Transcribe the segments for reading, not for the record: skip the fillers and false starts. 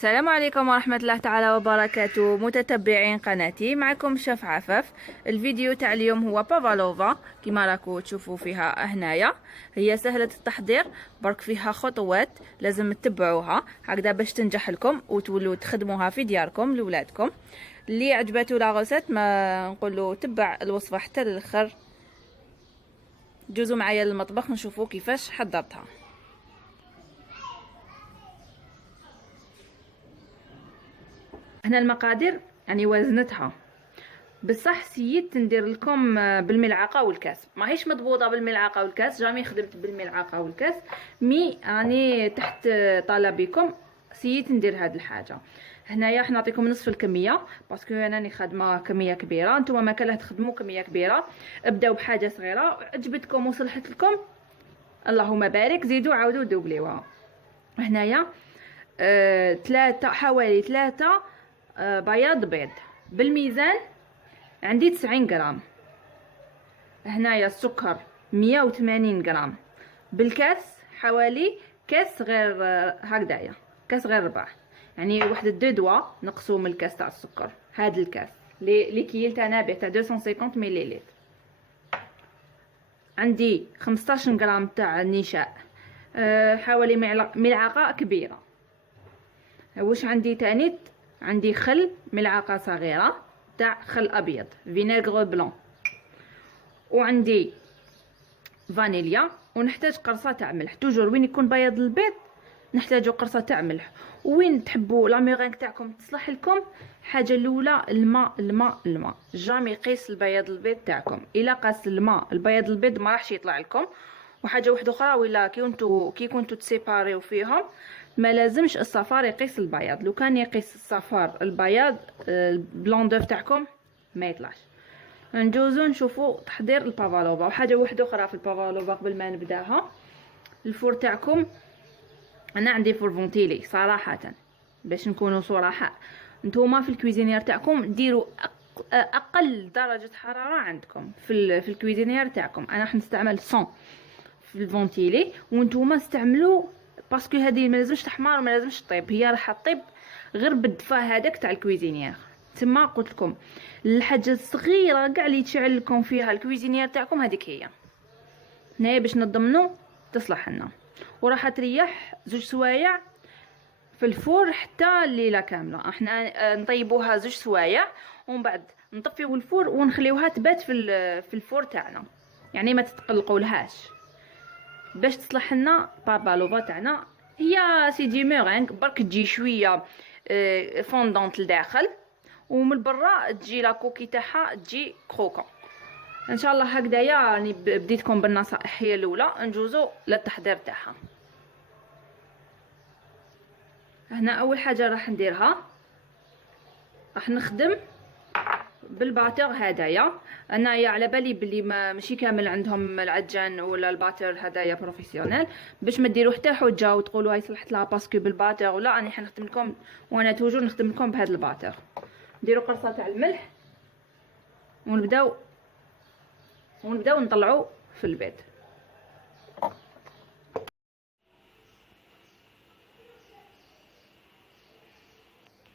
السلام عليكم ورحمة الله تعالى وبركاته، متتبعين قناتي. معكم شيف عفاف. الفيديو تاع اليوم هو بافالوفا كما راكو تشوفوا فيها هنايا. هي سهلة التحضير، برك فيها خطوات لازم تتبعوها هكذا باش تنجح لكم وتولوا تخدموها في دياركم لولادكم. اللي عجبته لا غوسيت ما نقولوا تبع الوصفة حتى للاخر. جوزوا معايا للمطبخ نشوفوا كيفاش حضرتها. هنا المقادير يعني وزنتها، بصح سييت ندير لكم بالملعقه والكاس، ماهيش مضبوطه بالملعقه والكاس، جامي خدمت بالملعقه والكاس، مي راني تحت طلبكم سييت ندير هاد الحاجه. هنايا راح نعطيكم نصف الكميه باسكو انا راني خادمه كميه كبيره، نتوما ما كان تخدموا كميه كبيره. ابداو بحاجه صغيره، عجبتكم وصلحت لكم اللهم بارك زيدوا عاودوا دوبليوها. هنايا حوالي 3 بياض بيض بالميزان عندي 90 غرام. هنايا السكر 180 غرام بالكاس، حوالي كاس غير هكذايا، كاس غير ربع، يعني واحد الدو نقصوا من الكاس تاع السكر. هاد الكاس لي كيلت انا به تاع 250 مليلتر. عندي 15 غرام تاع النشاء، حوالي ملعقه كبيره. واش عندي تاني؟ عندي خل ملعقه صغيره تاع خل ابيض فينيغر بلون، وعندي فانيليا، ونحتاج قرصه تاع ملح. توجور وين يكون بياض البيض نحتاجو قرصه تاع ملح. وين تحبوا لاميغانك تاعكم تصلح لكم، حاجه الاولى الماء الماء الماء. جامي قيس البياض البيض تاعكم، الا قاس الماء البياض البيض ما راحش يطلع لكم. وحاجه واحده اخرى، ولا كي كنتو تسيباريو فيهم ما لازمش الصفار يقيس البياض. لو كان يقيس الصفار البياض البلون دوف تاعكم ما يطلعش. نجوزو نشوفوا تحضير البافالوفا. وحاجه واحده اخرى في البافالوفا قبل ما نبداها، الفور تاعكم. انا عندي فور فونتيلي صراحه، باش نكونوا صراحه. نتوما في الكويزينير تاعكم ديروا اقل درجه حراره عندكم في الكويزينير تاعكم. انا راح نستعمل 100 في الفونتيلي، وانتوما استعملوا باسكو هذه ما لازمش تحمر وما لازمش تطيب، هي راح تطيب غير بالدفا هذاك تاع الكويزينير. تما قلت لكم الحاجه الصغيره كاع اللي تشعل لكم فيها الكويزينير تاعكم هذيك هي. هنايا باش نضمنوا تصلح لنا، وراح تريح 2 سوايع في الفور حتى الليله كامله. احنا نطيبوها 2 سوايع ومن بعد نطفيو الفور ونخليوها تبات في الفور تاعنا، يعني ما تتقلقوا لهاش باش تصلح لنا بافالوفا تاعنا. هي سيدي ميرينغ برك تجي شويه فوندونت لداخل، ومن برا تجي لا كوكي تاعها تجي كروكون. ان شاء الله هكذايا راني بديتكم بالنصائح هي الاولى. نجوزو للتحضير تاعها. هنا اول حاجه راح نديرها، راح نخدم بالباتر هدايا. انايا على بالي بلي ماشي كامل عندهم العجان ولا الباتر هدايا بروفيسيونيل، باش ما ديروا حتى حجه وتقولوا هاي صلحت لها باسكو بالباتر ولا. راني حنخدم لكم وانا توجور نخدم لكم بهذا الباتر. نديروا قرصه تاع الملح ونبداو نطلعوا في البيض.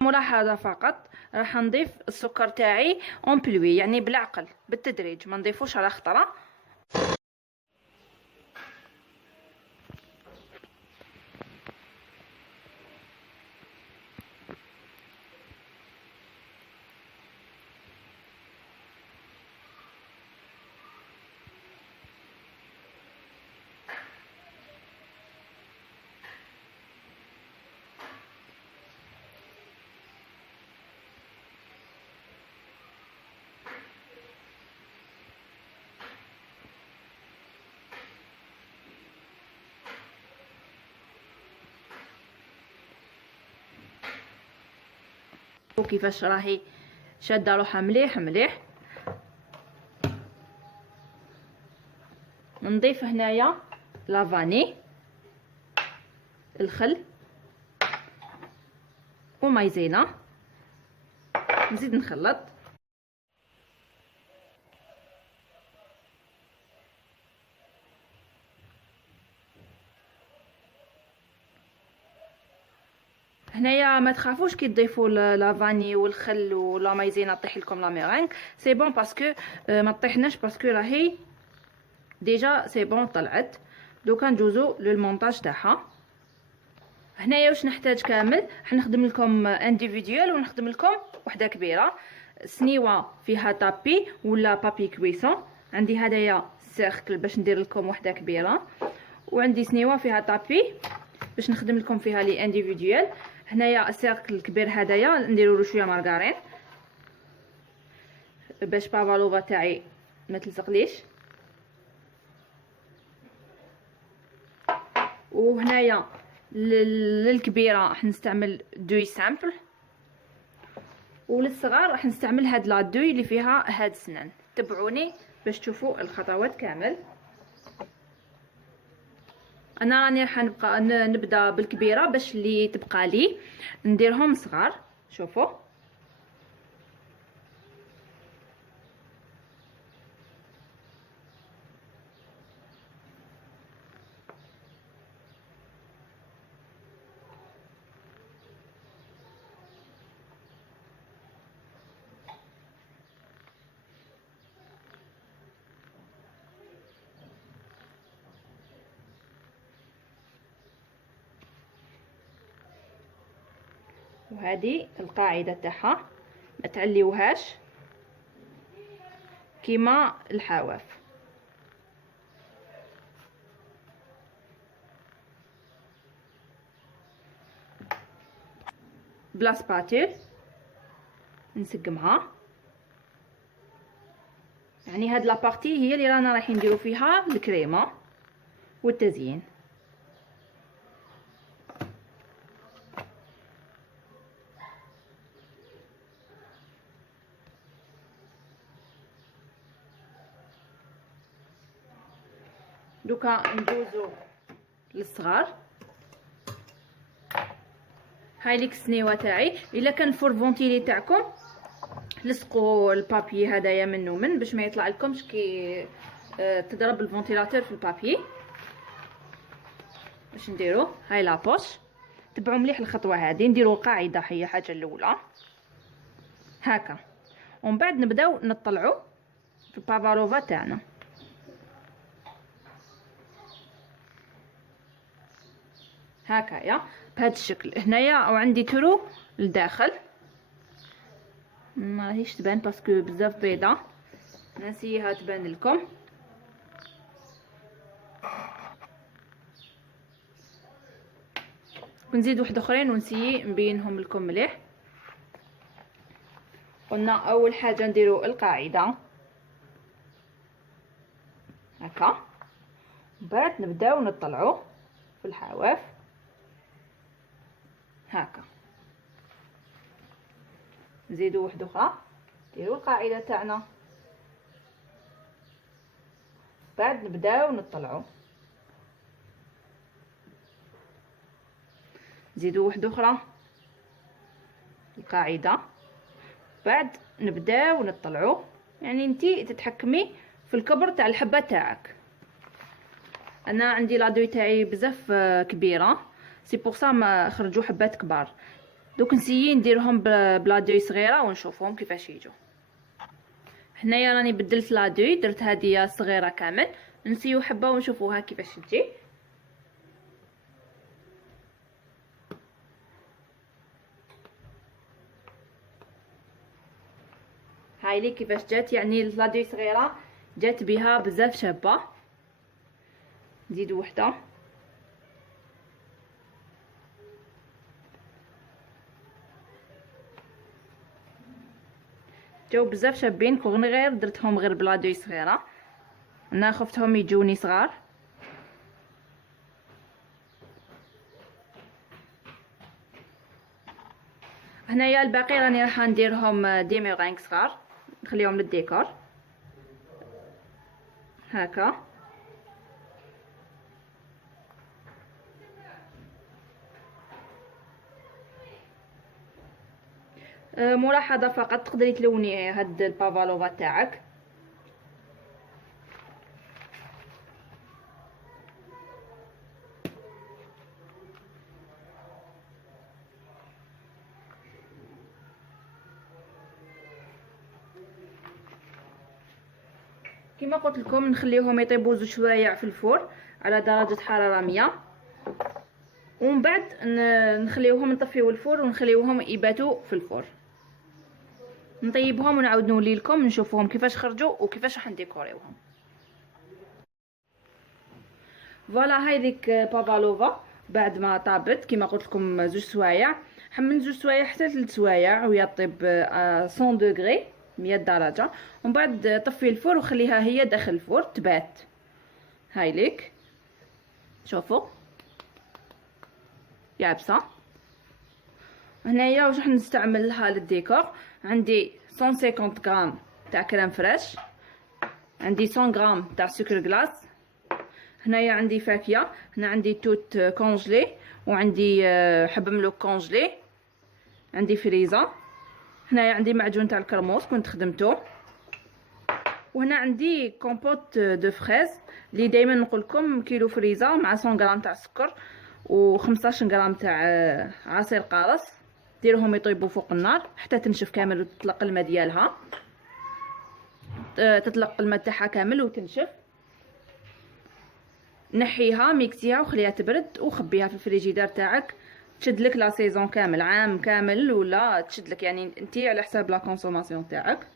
ملاحظه فقط، راح نضيف السكر تاعي اون بلوي، يعني بالعقل بالتدريج، ما نضيفوش على خطره. وكيفاش راهي شاده روحها مليح مليح. نضيف هنايا لافاني، الخل ومايزينا، نزيد نخلط. هنايا ما تخافوش كي تضيفوا لافاني والخل ولا مايزينا طيح لكم لا ميرينغ، سي بون باسكو ما طيحناش باسكو راهي ديجا سي بون طلعت. دوكا ندوزو للمونتاج تاعها. هنايا واش نحتاج كامل، حنخدم لكم انديفيديوال ونخدم لكم وحده كبيره. سنيوه فيها طابي ولا بابي كويسون، عندي هدايا سيركل باش ندير لكم وحده كبيره، وعندي سنيوه فيها طابي باش نخدم لكم فيها لي انديفيديوال. هنايا السيركل الكبير هدايا نديرو له شويه مارغرين باش بافالوفا تاعي ما تلصقليش. وهنايا للكبيره راح نستعمل دوي سامبل، وللصغار راح نستعمل هاد لا دوي اللي فيها هاد السنان. تبعوني باش تشوفوا الخطوات كامل. انا راني راح نبدا بالكبيره باش اللي تبقى لي نديرهم صغار. شوفوا وهذه القاعده تاعها ما تعليوهاش كيما الحواف. بلا سباتيل نسقمها، يعني هاد لابارتي هي اللي رانا رايحين نديرو فيها الكريمه والتزيين. دوكا ندوزو للصغار. هاي ليك السنيوه تاعي. الا كان الفور فونتيلي تاعكم لصقوا البابي هدايا منو من باش ما يطلع لكمش كي تضرب الفونتيلاتور في البابي. باش نديرو هاي لابوش. تبعوا مليح الخطوه هذه، نديرو القاعده هي حاجه الاولى هكا، ومن بعد نبداو نطلعو في البافالوفا تاعنا هكايا بهذا الشكل. هنايا وعندي ترو لداخل، ما راهيش تبان باسكو بزاف بيضه، ناسيها تبان لكم. ونزيد واحد اخرين ونسيي نبينهم لكم مليح. قلنا اول حاجه نديرو القاعده هكا، بعد نبداو نطلعو في الحواف هكا. نزيدو واحده اخرى، نديرو القاعده تاعنا، بعد نبداو نطلعو. نزيدو واحده اخرى القاعده، بعد نبداو نطلعو. يعني انتي تتحكمي في الكبر تاع الحبه تاعك. انا عندي لادوي تاعي بزاف كبيره، سي بور سا ما خرجوا حبات كبار. دوك نسيي نديرهم بلادوي صغيره ونشوفهم كيفاش يجوا. هنايا راني بدلت لادوي، درت هذه صغيره كامل. نسيو حبه ونشوفوها كيفاش تجي. هاي لي كيفاش جات، يعني لادوي صغيره جات بها بزاف شابه. نزيدو وحده، جاو بزاف شابين. كون غير درتهم غير بلادوي صغيره، انا خفتهم يجوني صغار. هنايا الباقي راني راح نديرهم ديميغانغ صغار، نخليهم للديكور هكا. ملاحظه فقط، تقدري تلوني هاد البافالوفا تاعك. كما قلت لكم نخليهم يطيبوا 2 سوايع في الفور على درجه حراره 100، ومن بعد نخليوهم نطفيو الفور ونخليوهم يباتوا في الفور. نطيبهم ونعاود نولي لكم نشوفوهم كيفاش خرجوا وكيفاش راح نديكوريوهم. فوالا هايديك بافالوفا بعد ما طابت كما قلت لكم 2 سوايع. حمل 2 سوايع حتى 3 سوايع وهي طيب 100 دوغري 100 درجه، ومن بعد طفي الفور وخليها هي داخل الفور تبات. هاي ليك شوفوا يابسه. هنايا واش راح نستعمل لها للديكور، عندي 150 غرام تاع كريم فريش، عندي 100 غرام تاع سكر غلاس، هنايا عندي فاكهه، هنا عندي توت كونجلي، وعندي حب ملوك كونجلي، عندي فريزه، هنايا عندي معجون تاع الكرموس كنت خدمته، وهنا عندي كومبوت دو فريز اللي دائما نقول لكم كيلو فريزه مع 100 غرام تاع السكر و15 غرام تاع عصير قارص. ديرهم يطيبوا فوق النار حتى تنشف كامل وتطلق الماء ديالها، تطلق الماء تاعها كامل وتنشف. نحيها ميكسيها وخليها تبرد وخبيها في الفريجيدار تاعك، تشد لك لا سيزون كامل، عام كامل ولا تشد لك يعني انتي على حساب لا كونسوماسيون تاعك.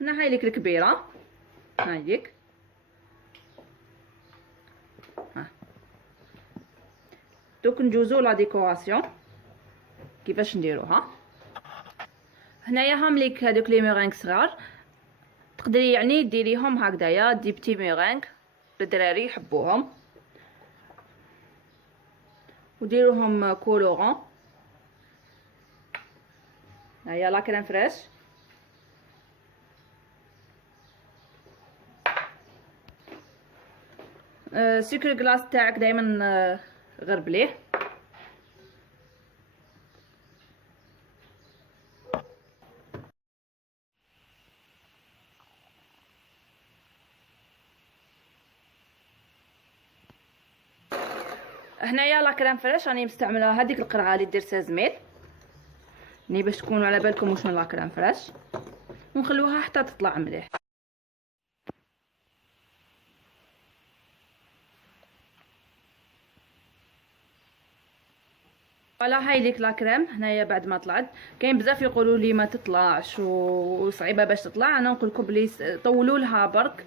هنا هاي لك الكبيره، هاي لك دوك نجوزو لا ديكوراسيون كيفاش نديروها. هنايا هامليك هذوك لي ميرينغ صغار، تقدري يعني ديريهم هكذايا دي بتي ميرينغ الدراري يحبوهم، وديروهم كولورون. هيا لا كريم فريش، سكر غلاس تاعك دائما غربليه. هنايا لا كريم فريش راني مستعمله هذيك القرعه اللي دير 16 ميل، ني باش تكونوا على بالكم واش من لا كريم فريش، ونخلوها حتى تطلع مليح. فوالا هاي ليك لا كريم. هنايا بعد ما طلعت كاين بزاف يقولوا لي ما تطلعش وصعيبه باش تطلع، انا نقول لكم بلي طولوا لها برك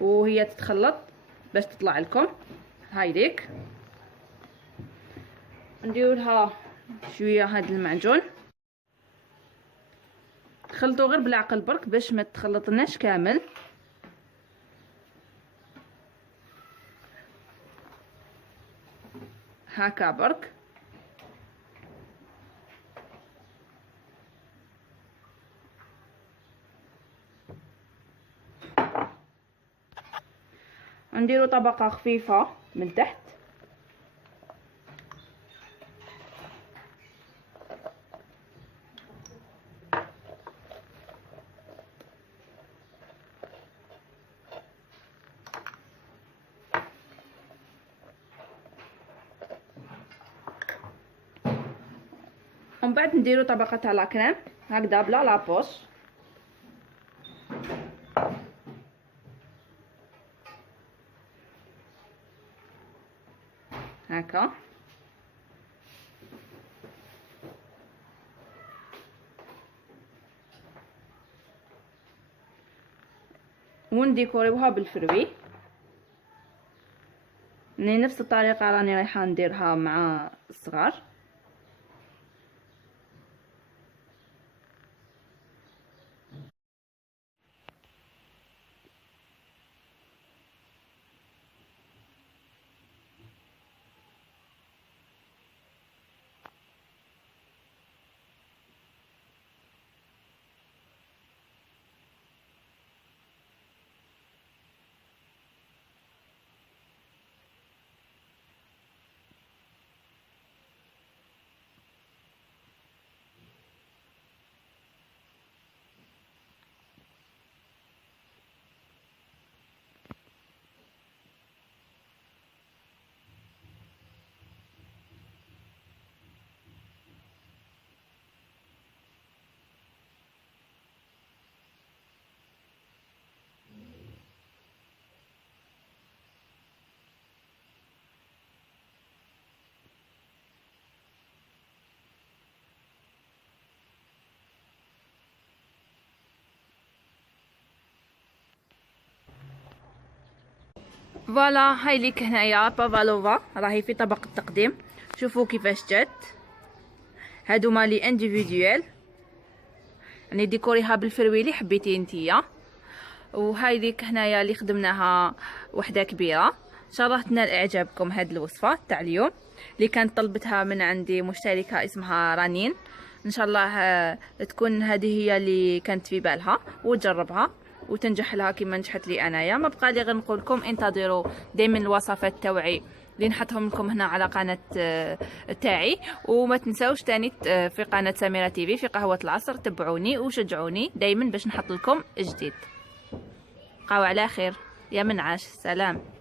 وهي تتخلط باش تطلع لكم. هاي ليك نديروا لها شويه هاد المعجون، خلطوا غير بالعقل برك باش ما تخلطناش كامل. هكا برك نديروا طبقه خفيفه من تحت، ومن بعد نديروا طبقه تاع لا كريم هكذا بلا لابوش. هكا ونديكوريوها بالفروي. نفس الطريقه راني رايحه نديرها مع الصغار. فوالا هاي ليك هنايا بافالوفا راهي في طبق التقديم. شوفوا كيفاش جات. هادو مالي انديفيديوال، يعني ديكوريها بالفرويلي حبيتي نتيا. وهاي ليك هنايا اللي خدمناها وحده كبيره. ان شاء الله تنال اعجابكم هاد الوصفه تاع اليوم اللي كانت طلبتها من عندي مشتركه اسمها رنين. ان شاء الله تكون هذه هي اللي كانت في بالها وتجربها وتنجح لها كما نجحت لي انايا. ما بقى لي غير نقول لكم انتظروا دائما الوصفات توعي اللي نحطهم لكم هنا على قناه تاعي. وما تنساوش تاني في قناه سميره تيفي في قهوه العصر تبعوني وشجعوني دائما باش نحط لكم جديد. بقاو على خير يا منعاش. سلام.